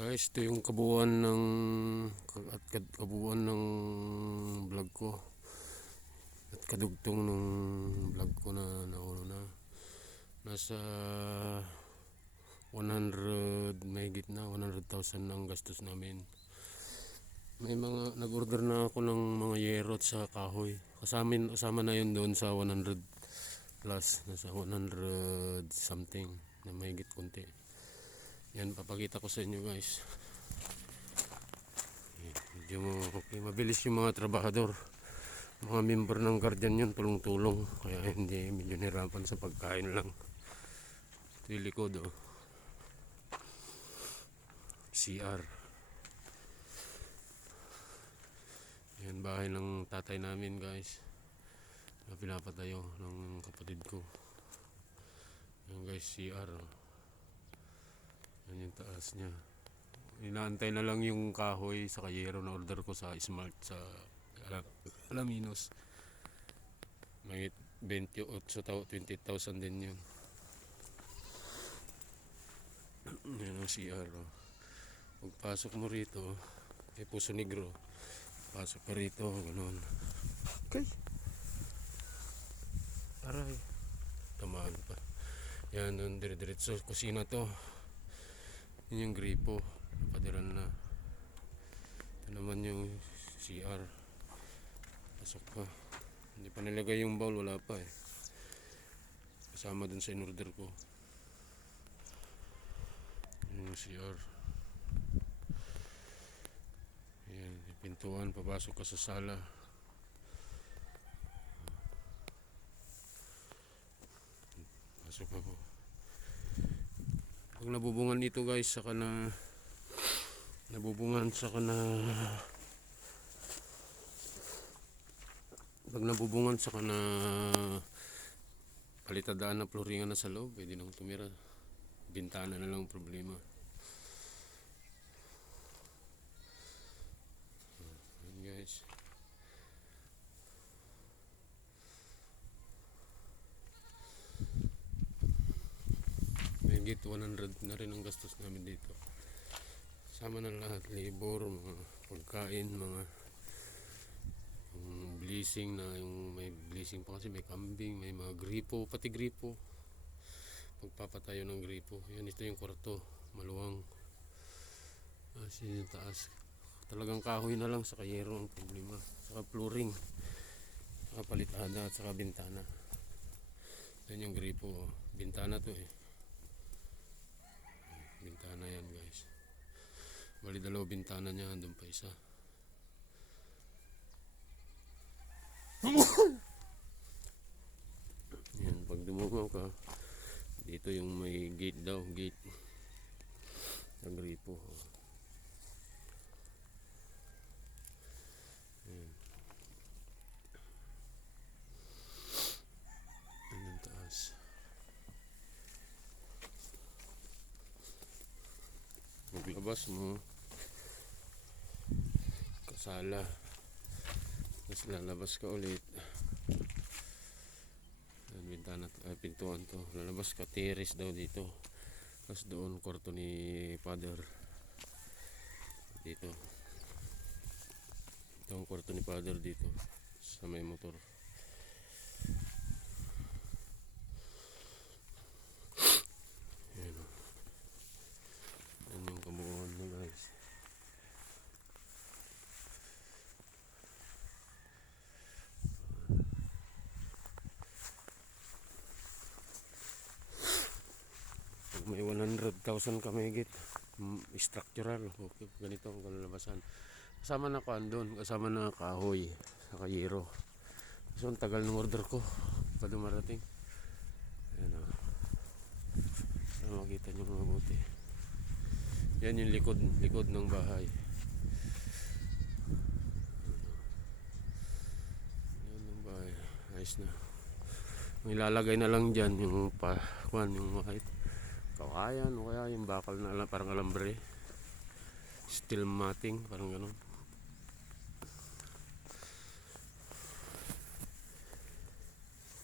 Guys, ito yung kabuuan ng vlog ko at kadugtong ng vlog ko na nauna na. Nasa 100 mahigit na 100,000 ang gastos namin. May mga nag-order na ako ng mga yero at sa kahoy. Kasama na yun doon sa 100 plus, nasa 100 something na mahigit konti. Yan, papakita ko sa inyo guys. Medyo okay, mabilis yung mga trabahador. Mga member ng guardian yun, tulong-tulong. Kaya hindi medyo nirapan sa pagkain lang. Ito yung likod oh. CR. Yan, bahay ng tatay namin guys. Na pinapatayo ng kapatid ko. Yan guys, CR oh. Yan yung taas niya. Inaantay na lang yung kahoy sa kayero na order ko sa Smart sa Alaminos. May 20,000 din yun. Yan ang CR oh. Pagpasok mo rito, may Puso Negro. Pasok ka rito, ganoon. Okay. Aray. Tamaan pa. Yan, doon dire-diretso. Kusina to. Yun yung gripo. Napadiran na. Ito naman yung CR. Pasok ka. Hindi pa nilagay yung bowl, wala pa eh. Kasama dun sa in-order ko. Yung CR. Ayan, pintuan, papasok ka sa sala. Pasok ako. Pag nabubungan dito guys, saka na palitadaan na floringan na sa loob, pwede nang tumira. Bintana na lang problema. Ayan guys. Mahigit 100 na rin ang gastos namin dito. Sama na lahat, labor, mga pagkain, mga blessing na yung may blessing pa kasi may kambing, may mga gripo, pati gripo. Pagpapatayo ng gripo. Yan, ito yung kwarto, maluwang. Yung taas. Talagang kahoy na lang sa kayero ang problema. Saka flooring, saka palitada at saka bintana. Yan yung gripo. Bintana to eh. Bintana yan guys. Bali dalawa bintana niya, doon pa isa. Yan, pag dumungaw ka, dito yung may gate daw, gate ng gripo. Yan. Yan yung taas. Maglabas mo kasala, tapos lalabas ka ulit. Bintana, pintuan to, lalabas ka, terrace daw dito. Tapos doon kwarto ni father dito. Ito ang kwarto ni father dito sa may motor. Ayan o. Ayan yung kabuuan na guys. Pag may 100,000 ka mahigit, structural, okay, ganito ang kalalabasan. Kasama na doon, kasama na kahoy sa kayero. So ang tagal ng order ko pa dumarating. Ayan o. Sana makita nyo mabuti. Yan yung likod ng bahay. Yan yung bahay. Ayos na. May lalagay na lang dyan yung yung kahit kawayan o kaya yung bakal na parang alambre. Steel matting, parang gano'n.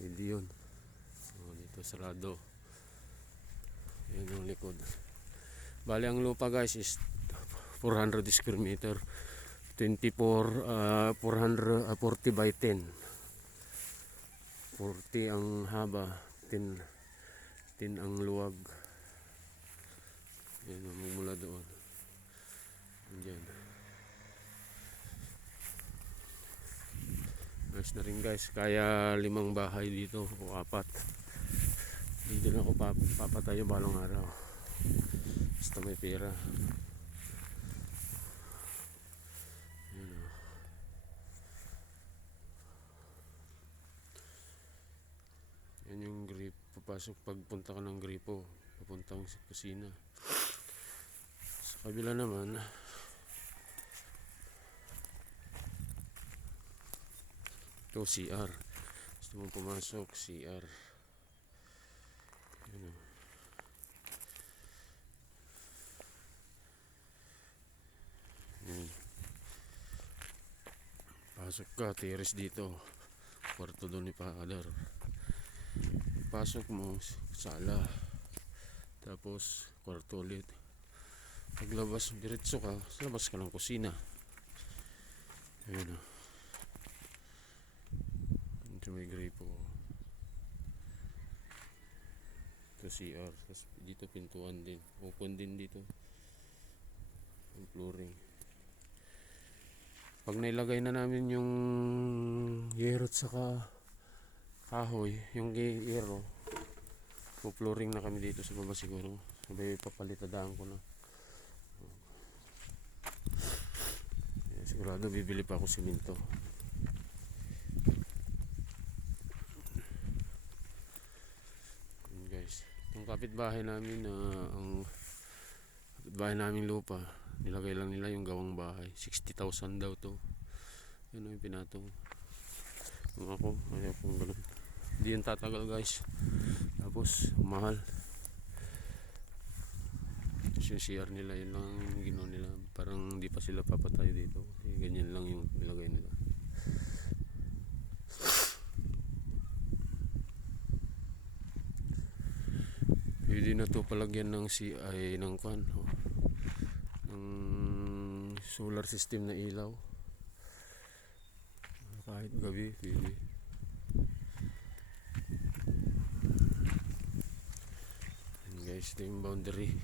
Hindi yun. Dito sarado. Yan yung likod. Bali ang lupa guys is 400 square meter. 40 by 10. 40 ang haba, 10 ang luwag. Yan, mula doon. Diyan. Nice na rin guys, kaya 5 bahay dito o 4. Dito na ako papatayo balong araw. Basta may pera. Yan o. Yan yung grip. Papasok pagpunta ka ng gripo. Papuntang sa kusina. Sa kabila naman, ito CR. Gusto mong pumasok, CR. Yan o. Yan. Pasok ka, terrace dito. Kwarto doon ni Father. Pasok mo, sala. Tapos, kwarto ulit. Paglabas, diretso ka, labas ka ng kusina. Ayan o. Ito may gripo. Ito CR. Tapos dito pintuan din. Open din dito. Ang flooring. Pag nailagay na namin yung yerot saka kahoy, yung yero, flooring na kami dito sa baba siguro. Sabay papalitadaan ko na. Sigurado bibili pa ako simento. Guys, itong kapitbahay namin ang kapitbahay namin lupa, nilagay lang nila yung gawang bahay. 60,000 daw to. Yun yung pinatong. Kung ako, ayaw kong ganun. Hindi yung tatagal guys. Tapos, mahal. Tapos yung CR nila, yun lang yung ginawa nila. Parang hindi pa sila papatay dito. Ganyan lang yung nilagay nila. Pwede na to palagyan ng CI ng kwan. Ng solar system na ilaw. Kahit gabi, pwede. And guys, ito yung boundary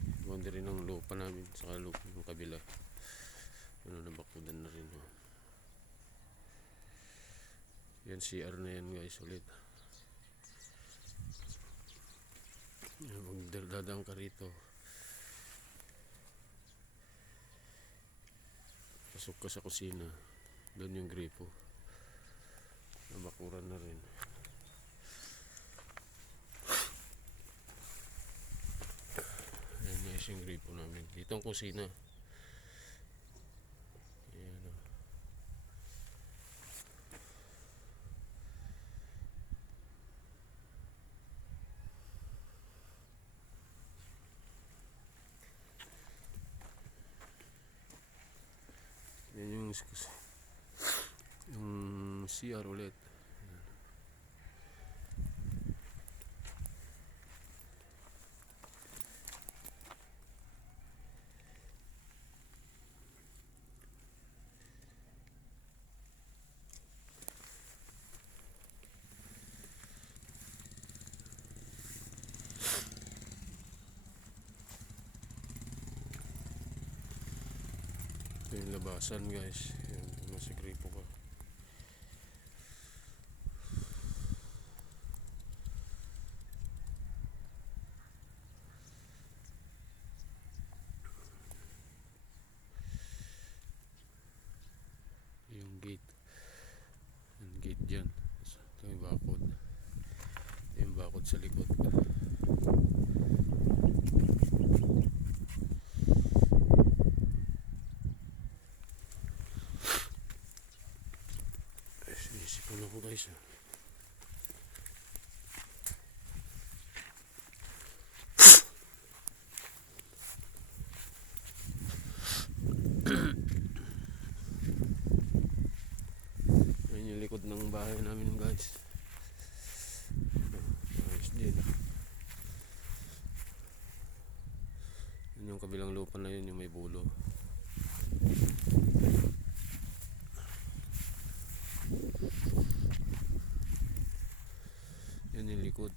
ng lupa namin sa lupa ng kabila. Ano, nabakudan na rin. Yan, CR na yan guys ulit. Magdadaan ka rito. Pasok ka sa kusina. Doon yung gripo. Nabakuran na rin. Ayan guys yung gripo namin. Dito ang kusina. Ayan o. Yan yung CR ulit. Ito yung labasan guys. Yan, nasa gripo ko. Yung gate. Yung gate dyan. Ito yung bakod. Ito yung bakod sa likod. Isipan ako guys. Yan yung likod ng bahay namin guys. Ayos din. Yan yung kabilang lupa na yun, yung may bulo. Yan yung likod.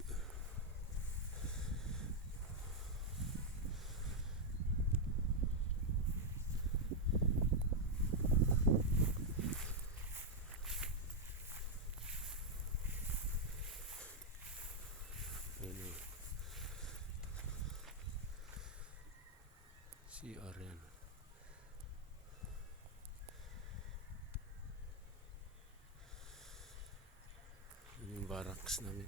Yan yung CR yan. Yan yung barracks namin.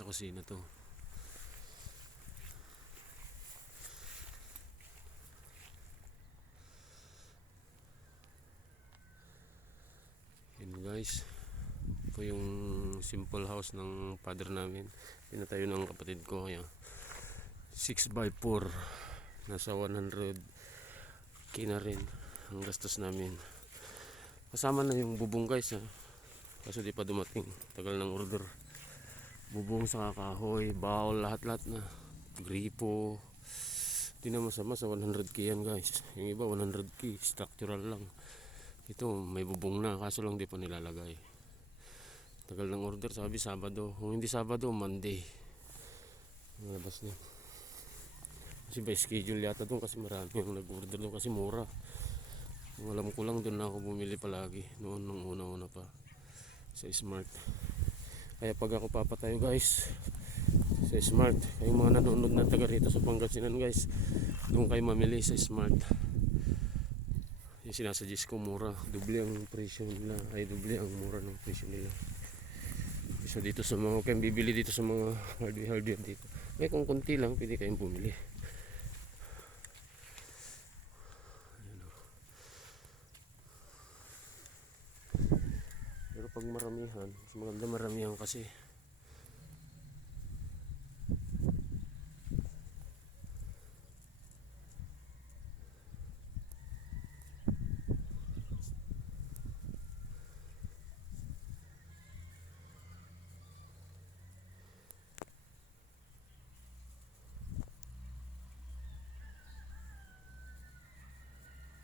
Na kusina to. Yan guys, ito yung simple house ng father namin. Pinatayo ng kapatid ko. Yan. 6x4, nasa 100k na rin ang gastos namin. Kasama na yung bubong guys ha. Kaso di pa dumating, tagal ng order. Bubong sa kahoy, baol, lahat-lahat na. Gripo. Di na masama sa 100k yan guys. Yung iba 100k, structural lang. Ito may bubong na, kaso lang di pa nilalagay. Tagal ng order, sabi Sabado. Kung hindi Sabado, Monday. Malabas na. Kasi by schedule yata doon kasi marami yung nag-order doon kasi mura. Kung alam ko lang doon na ako bumili palagi noon nung una-una pa sa Smart. Kaya pag ako papatayo guys sa Smart, kayong mga nanonood na taga rito sa Pangasinan guys, doon kayo mamili sa Smart. Yung sinasuggest ko mura, doble ang presyo nila, ay doble ang mura ng presyo nila. So dito sa mga kayong bibili dito sa mga hardware dito, may kung konti lang pwede kayong bumili. Pero pag maramihan, mas maganda maramihan kasi.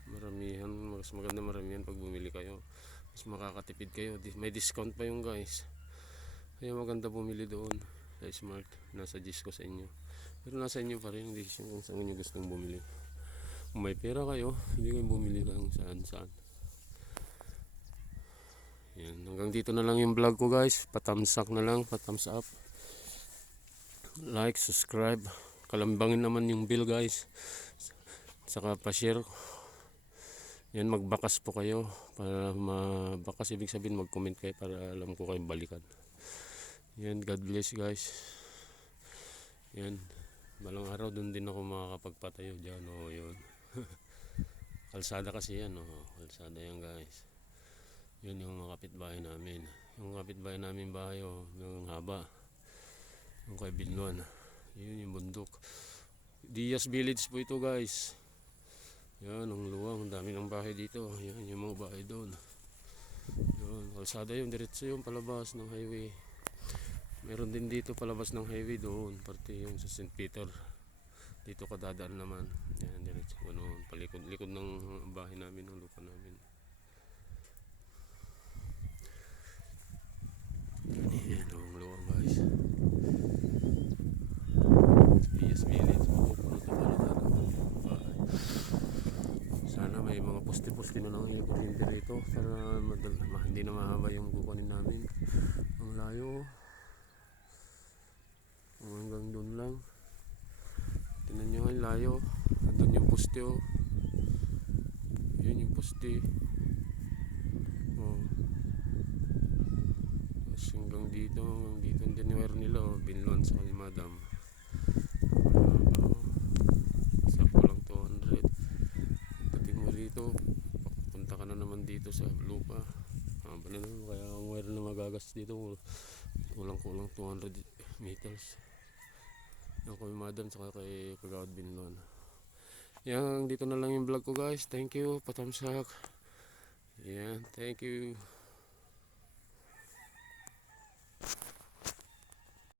Maramihan, mas maganda maramihan pag bumili kayo. Mas makakatipid kayo. May discount pa yung guys. Kaya maganda bumili doon sa Smart. Nasa-suggest ko sa inyo. Pero nasa inyo pa rin, decision kung saan nyo gustong bumili. Kung may pera kayo, hindi kayo bumili lang saan. Yan. Hanggang dito na lang yung vlog ko guys. Patamsak na lang, patums up. Like, subscribe. Kalambangin naman yung bell guys. Saka pa-share. Yan, magbakas po kayo. Para mabakas, ibig sabihin mag-comment kayo para alam ko kayong balikan. Yan, God bless guys. Yan, balang araw doon din ako makakapagpatayo dyan. O yun. Kalsada kasi yan. Kalsada yan guys. Yun yung mga kapitbahay namin. Yung kapitbahay namin bahay ng haba. Yung kay Binluan. Yun yung bundok. Diaz Village po ito guys. Yan ang luwang. Ang dami ng bahay dito. Yan yung mga bahay doon. Yun, kalsada yun. Diretso yung palabas ng highway. Meron din dito palabas ng highway doon. Parte yung sa St. Peter. Dito kadadaan naman. Yan diretso. Palikod-likod ng bahay namin. Ng lupa namin. Yan ang luwang guys. Diaz Village. Pupuno ito bahay. Sana may mga poste-poste na lang yung kuryente rito. Sana hindi na mahaba yung kukunin namin. Ang layo. Hanggang doon lang. Tingnan nyo ang layo. Andun yung poste Yun yung poste. Tapos hanggang dito ang dinner nila. Binluan sa kay Madam. Sako lang 200. Pagdating mo rito, punta ka na naman dito sa lupa. Haba na naman, kaya ang wire na magagas dito kulang 200 meters. Yung kay Madam saka kay Kagawad Binluan. Yan, dito na lang yung vlog ko guys. Thank you, patamsak. Yan, thank you.